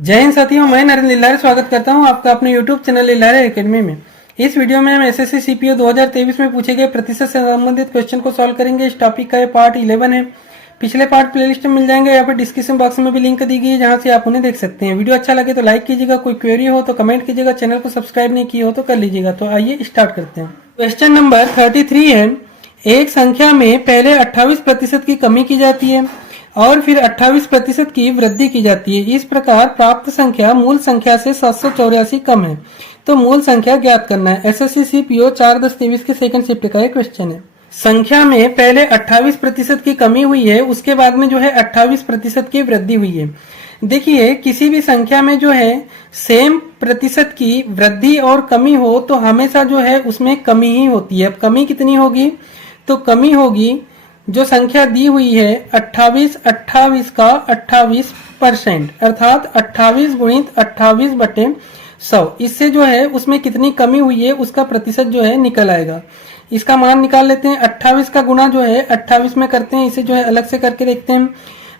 जय हिंद साथियों, मैं नरेंद्र लिल्लारे स्वागत करता हूं आपका अपने YouTube चैनल लिल्लारे एकेडमी में। इस वीडियो में हम एसएससी सीपीओ 2023 में पूछे गए प्रतिशत से संबंधित क्वेश्चन को सॉल्व करेंगे। इस टॉपिक का ये पार्ट 11 है। पिछले पार्ट प्लेलिस्ट में मिल जाएंगे, यहाँ पर डिस्क्रिप्शन बॉक्स में भी लिंक दी गई है जहां से आप उन्हें देख सकते हैं। वीडियो अच्छा लगे तो लाइक कीजिएगा, कोई क्वेरी हो तो कमेंट कीजिएगा, चैनल को सब्सक्राइब नहीं किया हो तो कर लीजिएगा। तो आइए स्टार्ट करते हैं। क्वेश्चन नंबर 33 है, एक संख्या में पहले 28% की कमी की जाती है और फिर 28% की वृद्धि की जाती है। इस प्रकार प्राप्त संख्या मूल संख्या से 784 कम है, तो मूल संख्या ज्ञात करना है। एसएससी सीपीओ 4/10/23 के सेकंड शिफ्ट का एक क्वेश्चन है। संख्या में पहले 28% की कमी हुई है, उसके बाद में जो है 28% की वृद्धि हुई है। देखिए, किसी भी संख्या में जो है सेम प्रतिशत की वृद्धि और कमी हो तो हमेशा जो है उसमें कमी ही होती है। अब कमी कितनी होगी? तो कमी होगी जो संख्या दी हुई है 28 का 28%, अर्थात 28 गुणित 28/100। इससे जो है उसमें कितनी कमी हुई है उसका प्रतिशत जो है निकल आएगा। इसका मान निकाल लेते हैं। 28 का गुणा जो है 28 में करते हैं, इसे जो है अलग से करके देखते हैं।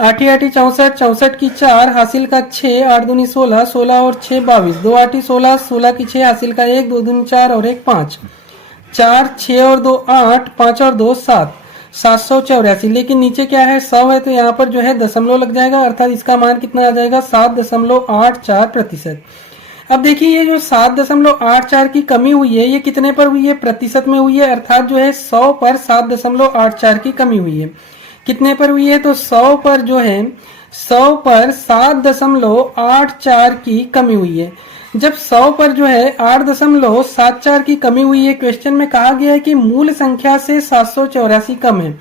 8 8 64, 64 की 4 हासिल का 6, 8 दूनी 16, 16 और 6 22, 2 8 16, 16 की 6 हासिल का 1, 2 दूनी 4 और 1 5, 4 6 और 2 8, 5 और 2 7, 784। लेकिन नीचे क्या है, 100 है तो यहाँ पर जो है दशमलव लग जाएगा, अर्थात इसका मान कितना आ जाएगा 7.84%। अब देखिए, ये जो 7.84 की कमी हुई है ये कितने पर हुई है? प्रतिशत में हुई है, अर्थात जो है 100 पर 7.84 की कमी हुई है। कितने पर हुई है? तो 100 पर जो है 100 पर 7.84 की कमी हुई है। जब 100 पर जो है 8.74 की कमी हुई है, क्वेश्चन में कहा गया है कि मूल संख्या से 784 कम है।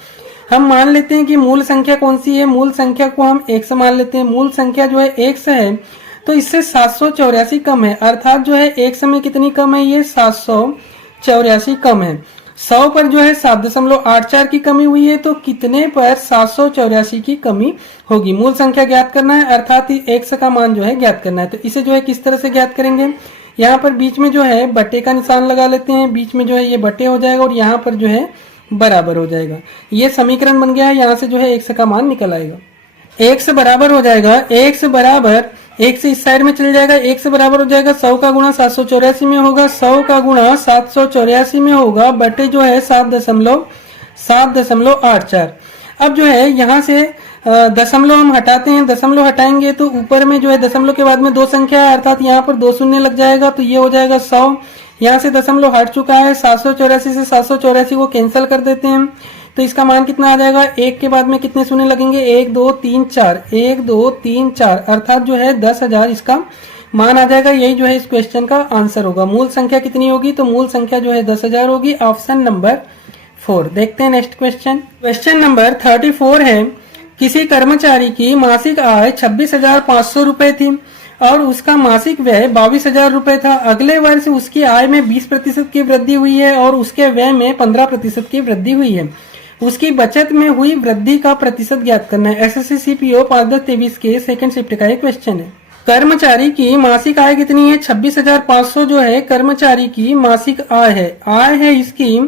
हम मान लेते हैं कि मूल संख्या कौन सी है? मूल संख्या को हम x मान लेते हैं। मूल संख्या जो है x है तो इससे 784 कम है, अर्थात जो है x में कितनी कम है? ये 784 कम है। 100 पर जो है 7.84 की कमी हुई है, तो कितने पर 784 की कमी होगी? मूल संख्या ज्ञात करना है, अर्थात x का मान जो है ज्ञात करना है। तो इसे जो है किस तरह से ज्ञात करेंगे? यहाँ पर बीच में जो है बटे का निशान लगा लेते हैं। बीच में जो है ये बटे हो जाएगा और यहाँ पर जो है बराबर हो जाएगा। ये समीकरण बन गया है। यहाँ से जो है x का मान निकल आएगा। x बराबर हो जाएगा, x बराबर, एक से इस साइड में चल जाएगा, एक से बराबर हो जाएगा 100 का गुणा 784 में होगा, 100 का गुणा 784 में होगा, बटे जो है 7.84। अब जो है यहाँ से दशमलव हम हटाते हैं। दशमलव हटाएंगे तो ऊपर में जो है दशमलव के बाद में दो संख्या है, अर्थात यहाँ पर 2 शून्य लग जाएगा, तो ये हो जाएगा 100। यहाँ से दशमलव हट चुका है, 784 से 784 को कैंसिल कर देते हैं, तो इसका मान कितना आ जाएगा? 1 के बाद में कितने शून्य लगेंगे? 1 2 3 4, 1 2 3 4, अर्थात जो है 10,000 इसका मान आ जाएगा। यही जो है इस क्वेश्चन का आंसर होगा। मूल संख्या कितनी होगी? तो मूल संख्या जो है 10,000 होगी। Option number 4। देखते हैं नेक्स्ट क्वेश्चन। क्वेश्चन नंबर 34 है, किसी कर्मचारी की मासिक आय 26,500 रुपए थी और उसका मासिक व्यय 22,000 रुपए था। अगले वर्ष उसकी आय में 20% की वृद्धि हुई है और उसके व्यय में 15% की वृद्धि हुई है। उसकी बचत में हुई वृद्धि का प्रतिशत ज्ञात करना है। एसएससी सीपीओ 5/10/23 के सेकंड शिफ्ट का एक क्वेश्चन है। कर्मचारी की मासिक आय कितनी है? 26,500 जो है कर्मचारी की मासिक आय है। आय है इसकी,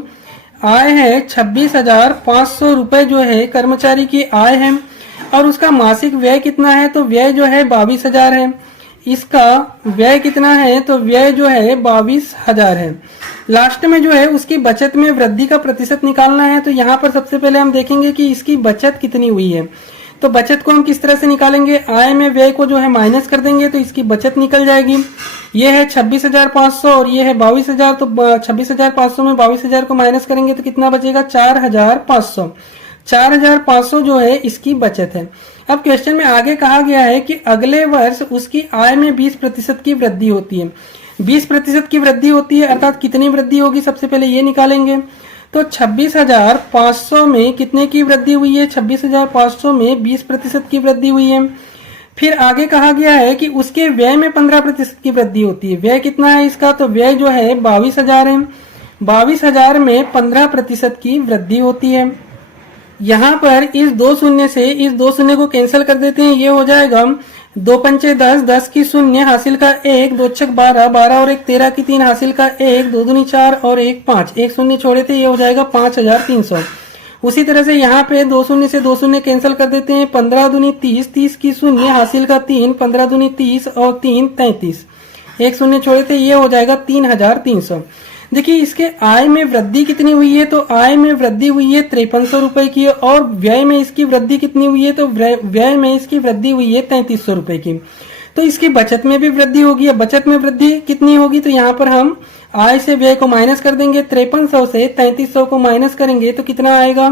आय है 26,500 रुपए जो है कर्मचारी की आय है और उसका मासिक व्यय कितना है? तो व्यय जो है 22,000 है। इसका व्यय कितना है? तो व्यय जो है 22,000 है। लास्ट में जो है उसकी बचत में वृद्धि का प्रतिशत निकालना है। तो यहाँ पर सबसे पहले हम देखेंगे कि इसकी बचत कितनी हुई है। तो बचत को हम किस तरह से निकालेंगे? आय में व्यय को जो है माइनस कर देंगे तो इसकी बचत निकल जाएगी। ये है 26,500 और ये है 22,000, तो 26,500 में 22,000 को माइनस करेंगे तो कितना बचेगा? 4,500। 4,500 जो है इसकी बचत है। अब क्वेश्चन में आगे कहा गया है कि अगले वर्ष उसकी आय में 20% की वृद्धि होती है। 20% की वृद्धि होती है, अर्थात कितनी वृद्धि होगी? सबसे पहले ये निकालेंगे। तो 26,500 में कितने की वृद्धि हुई है? 26,500 में 20% की वृद्धि हुई है। फिर आगे कहा गया है कि उसके व्यय में 15% की वृद्धि होती है। व्यय कितना है इसका? तो व्यय जो है 22,000 है। 22,000 में 15% की वृद्धि होती है। यहाँ पर इस 2 शून्य से इस 2 शून्य को कैंसिल कर देते हैं। ये हो जाएगा 2 पंचे 10, 10 की शून्य हासिल का 1, 2 छक 12, 12 और 1 13 की 3 हासिल का 1, 2 दूनी 4 और 1 5, 1 शून्य छोड़े थे, ये हो जाएगा 5,300। उसी तरह से यहाँ पे 2 शून्य से 2 शून्य कैंसिल कर देते हैं, 15 दूनी 30, 30 की शून्य हासिल का 3, 15 दूनी 30 और 3 33, एक शून्य छोड़े थे, ये हो जाएगा 3300। देखिए इसके आय में वृद्धि कितनी हुई है, तो आय में वृद्धि हुई है 5300 रुपए की, और व्यय में इसकी वृद्धि कितनी हुई है, तो व्यय में इसकी वृद्धि हुई है 3300 रुपए की। तो इसकी बचत में भी वृद्धि होगी। बचत में वृद्धि कितनी होगी, तो यहाँ पर हम आय से व्यय को माइनस कर देंगे, 5300 से 3300 को माइनस करेंगे तो कितना आएगा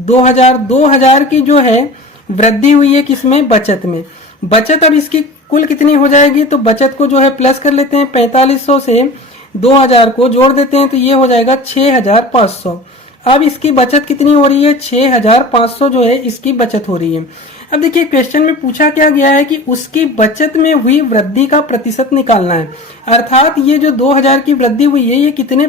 2000। 2000 की जो है वृद्धि हुई है किसमें, बचत में। बचत अब इसकी कुल कितनी हो जाएगी, तो बचत को जो है प्लस कर लेते हैं, 4500 से 2000 को जोड़ देते हैं तो ये हो जाएगा 6500। अब इसकी बचत कितनी हो रही है, 6500 जो है इसकी बचत हो रही है। अब देखिए क्वेश्चन में पूछा क्या गया है कि उसकी बचत में हुई वृद्धि का प्रतिशत निकालना है। अर्थात ये जो 2000 की वृद्धि हुई है ये कितने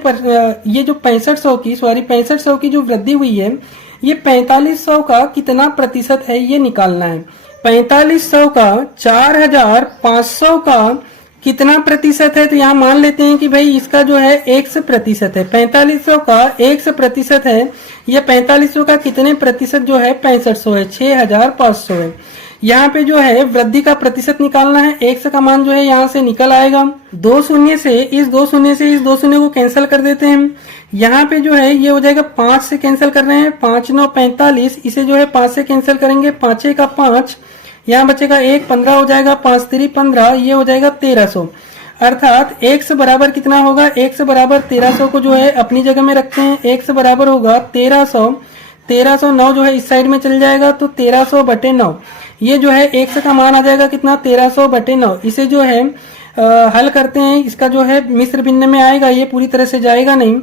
ये जो 6500 की जो वृद्धि हुई है ये 4500 का कितना प्रतिशत है ये निकालना है। 4500 का 4500 का कितना प्रतिशत है, तो यहाँ मान लेते हैं कि भाई इसका जो है 100% है। 4500 का 100% है, ये 4500 का कितने प्रतिशत जो है 6500 है, 6500 है। यहाँ पे जो है वृद्धि का प्रतिशत निकालना है, 100 का मान जो है यहाँ से निकल आएगा। 2 शून्य से इस 2 शून्य को कैंसिल कर देते हैं। यहाँ पे जो है ये हो जाएगा 5 से कैंसिल कर रहे हैं, 5 9 45, इसे जो है 5 से कैंसिल करेंगे, 5 का 5, यहाँ बचेगा 1, 15 हो जाएगा, 5 3 15, ये हो जाएगा 1300। अर्थात 1 से बराबर कितना होगा, 1 से बराबर 1300 को जो है अपनी जगह में रखते हैं। 1 से बराबर होगा 1300, 1309 जो है इस साइड में चल जाएगा तो 1300/9, ये जो है 1 का मान आ जाएगा कितना 1300/9। इसे जो है हल करते हैं, इसका जो है मिश्र भिन्न में आएगा, ये पूरी तरह से जाएगा नहीं,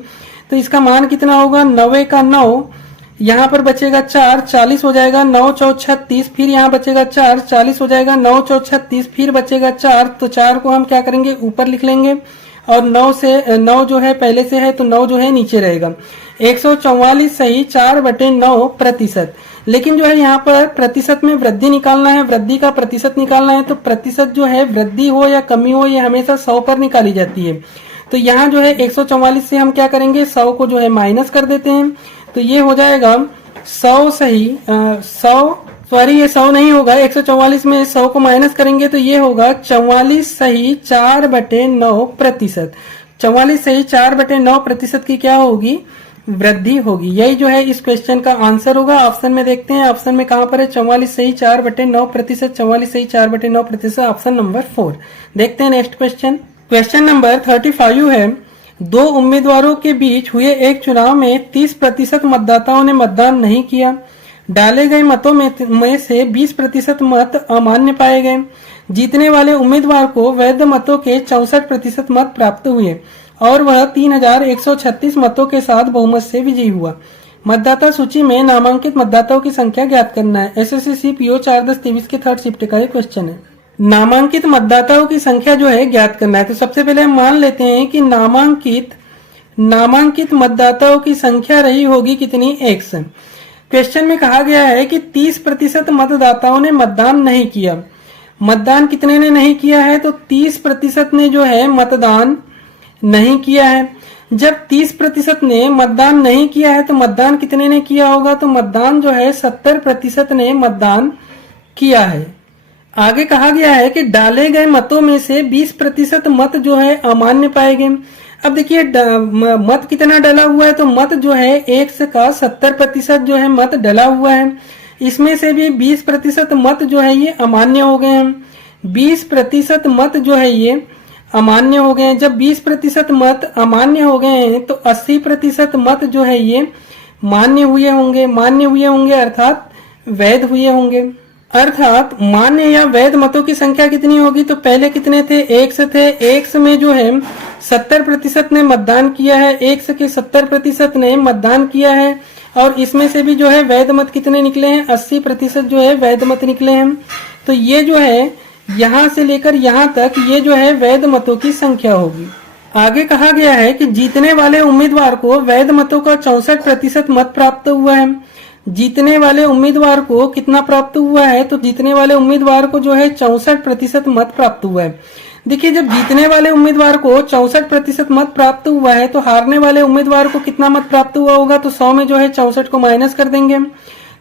तो इसका मान कितना होगा 9 का 9, यहाँ पर बचेगा 4, 40 हो जाएगा, 9 4 36, फिर यहाँ बचेगा 4, 40 हो जाएगा, 9 4 36, फिर बचेगा 4, तो 4 को हम क्या करेंगे ऊपर लिख लेंगे, और 9 जो है पहले से है तो 9 जो है नीचे रहेगा। 144 सही 4/9 प्रतिशत। लेकिन जो है यहाँ पर प्रतिशत में वृद्धि निकालना है, वृद्धि का प्रतिशत निकालना है, तो प्रतिशत जो है वृद्धि हो या कमी हो ये हमेशा 100 पर निकाली जाती है। तो यहाँ जो है 144 से हम क्या करेंगे 100 को जो है माइनस कर देते हैं, तो ये हो जाएगा 100 सही 100 नहीं होगा, 144 में 100 को माइनस करेंगे तो ये होगा 44 सही 4/9 प्रतिशत। 44 सही 4/9 प्रतिशत की क्या होगी, वृद्धि होगी। यही जो है इस क्वेश्चन का आंसर होगा। ऑप्शन में देखते हैं, ऑप्शन में कहां पर है 44 सही 4/9 प्रतिशत, 44 सही 4/9 प्रतिशत, ऑप्शन नंबर 4। देखते हैं नेक्स्ट क्वेश्चन। क्वेश्चन नंबर 35 है, 2 उम्मीदवारों के बीच हुए एक चुनाव में 30% मतदाताओं ने मतदान नहीं किया। डाले गए मतों में से 20% मत अमान्य पाए गए। जीतने वाले उम्मीदवार को वैध मतों के 64% मत प्राप्त हुए और वह 3136 मतों के साथ बहुमत से विजयी हुआ। मतदाता सूची में नामांकित मतदाताओं की संख्या ज्ञात करना है। एसएससी सीपीओ 4/10/23 के 3rd शिफ्ट का ये क्वेश्चन है। नामांकित मतदाताओं की संख्या जो है ज्ञात करना है। तो सबसे पहले हम मान लेते हैं कि नामांकित मतदाताओं की संख्या रही होगी कितनी, 100। क्वेश्चन में कहा गया है कि 30% मतदाताओं ने मतदान नहीं किया। मतदान कितने ने नहीं किया है, तो 30% ने जो है मतदान नहीं किया है। जब 30% ने मतदान नहीं किया है तो मतदान कितने ने किया होगा, तो मतदान जो है 70% ने मतदान किया है। आगे कहा गया है कि डाले गए मतों में से 20% मत जो है अमान्य पाए गए। अब देखिए मत कितना डला हुआ है, तो मत जो है 100 का 70% जो है मत डला हुआ है। इसमें से भी 20% मत जो है ये अमान्य हो गए हैं। 20% मत जो है ये अमान्य हो गए हैं। जब 20% मत अमान्य हो गए हैं तो 80% मत जो है ये मान्य हुए होंगे अर्थात वैध हुए होंगे। अर्थात मान्य या वैध मतों की संख्या कितनी होगी, तो पहले कितने थे, 100 थे। 100 में जो है 70% ने मतदान किया है, 100 के 70% ने मतदान किया है, और इसमें से भी जो है वैध मत कितने निकले हैं, 80% जो है वैध मत निकले हैं। तो ये जो है यहाँ से लेकर यहाँ तक ये जो है वैध मतों की संख्या होगी। आगे कहा गया है कि जीतने वाले उम्मीदवार को वैध मतों का 64% मत प्राप्त हुआ है। जीतने वाले उम्मीदवार को कितना प्राप्त हुआ है, तो जीतने वाले उम्मीदवार को जो है 64% मत प्राप्त हुआ है। देखिए, जब जीतने वाले उम्मीदवार को 64% मत प्राप्त हुआ है तो हारने वाले उम्मीदवार को कितना मत प्राप्त हुआ होगा, तो 100 में जो है 64 को माइनस कर देंगे,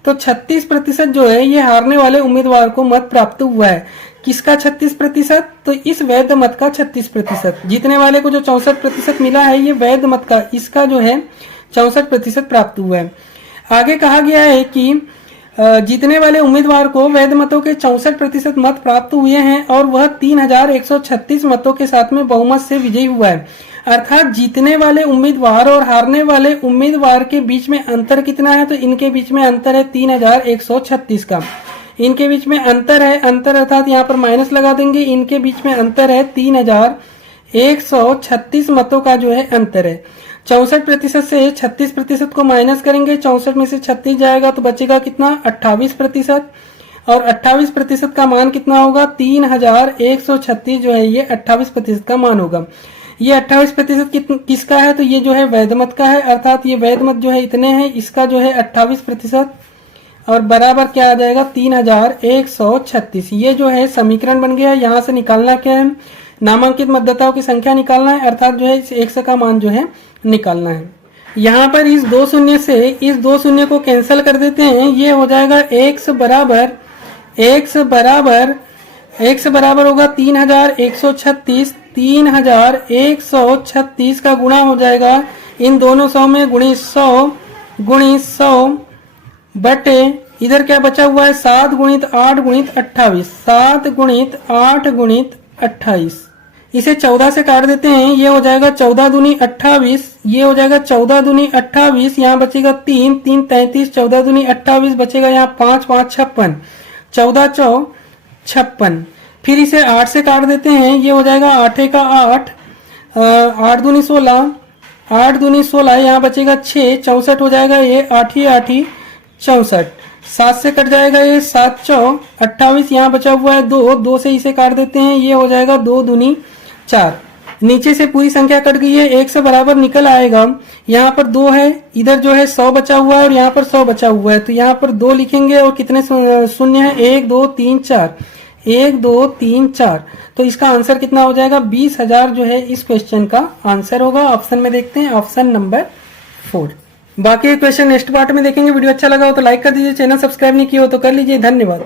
तो 36% जो है ये हारने वाले उम्मीदवार को मत प्राप्त हुआ है। किसका 36%? तो इस वैध मत का 36%। जीतने वाले को जो 64% मिला है ये वैध मत का, इसका जो है 64% प्राप्त हुआ है। आगे कहा गया है कि जीतने वाले उम्मीदवार को वैध मतों के 64% मत प्राप्त हुए हैं और वह 3136 मतों के साथ में बहुमत से विजयी हुआ है। अर्थात जीतने वाले उम्मीदवार और हारने वाले उम्मीदवार के बीच में अंतर कितना है, तो इनके बीच में अंतर है 3136 का। इनके बीच में अंतर है, अंतर अर्थात यहाँ पर माइनस लगा देंगे, इनके बीच में अंतर है 3136 मतों का जो है अंतर है। 64% से 36% को माइनस करेंगे, 64 में से 36 जाएगा तो बचेगा कितना, 28%। और 28% का मान कितना होगा, 3136 जो है ये 28% का मान होगा। ये 28% किसका है, तो ये जो है वैध मत का है, अर्थात ये वैध मत जो है इतने हैं, इसका जो है 28% और बराबर क्या आ जाएगा, 3136। ये जो है समीकरण बन गया। यहाँ से निकालना क्या है, नामांकित मतदाताओं की संख्या निकालना है, अर्थात जो है इस 100 का मान जो है निकालना है। यहाँ पर इस 2 शून्य से इस 2 शून्य को कैंसिल कर देते हैं, ये हो जाएगा x बराबर होगा 3136। 3136 का गुणा हो जाएगा इन दोनों 100 में, गुणित 100 बटे इधर क्या बचा हुआ है, 7 गुणित 8 गुणित 28, 7 गुणित 8 गुणित 28। इसे 14 से काट देते हैं, ये हो जाएगा 14 दूनी 28, ये हो जाएगा 14 दूनी 28, यहाँ बचेगा 3 3 33, 14 दूनी 28 बचेगा यहाँ 5 5 56, 14 4 56। फिर इसे 8 से काट देते हैं, ये हो जाएगा 8 का 8, 8 दूनी 16, 8 दूनी 16, यहाँ बचेगा 6, 64 हो जाएगा, ये 8 ही 64। 7 से कट जाएगा ये 7 4 28, यहाँ बचा हुआ है 2, 2 से इसे काट देते हैं, ये हो जाएगा 2 दूनी 4। नीचे से पूरी संख्या कट गई है, 1 से बराबर निकल आएगा। यहाँ पर 2 है, इधर जो है 100 बचा हुआ है और यहाँ पर 100 बचा हुआ है, तो यहाँ पर 2 लिखेंगे और कितने शून्य है, 1 2 3 4, 1 2 3 4। तो इसका आंसर कितना हो जाएगा, 20,000 जो है इस क्वेश्चन का आंसर होगा। ऑप्शन में देखते हैं, ऑप्शन नंबर 4। बाकी क्वेश्चन नेक्स्ट पार्ट में देखेंगे। वीडियो अच्छा लगा हो तो लाइक कर दीजिए, चैनल सब्सक्राइब नहीं किया हो तो कर लीजिए। धन्यवाद।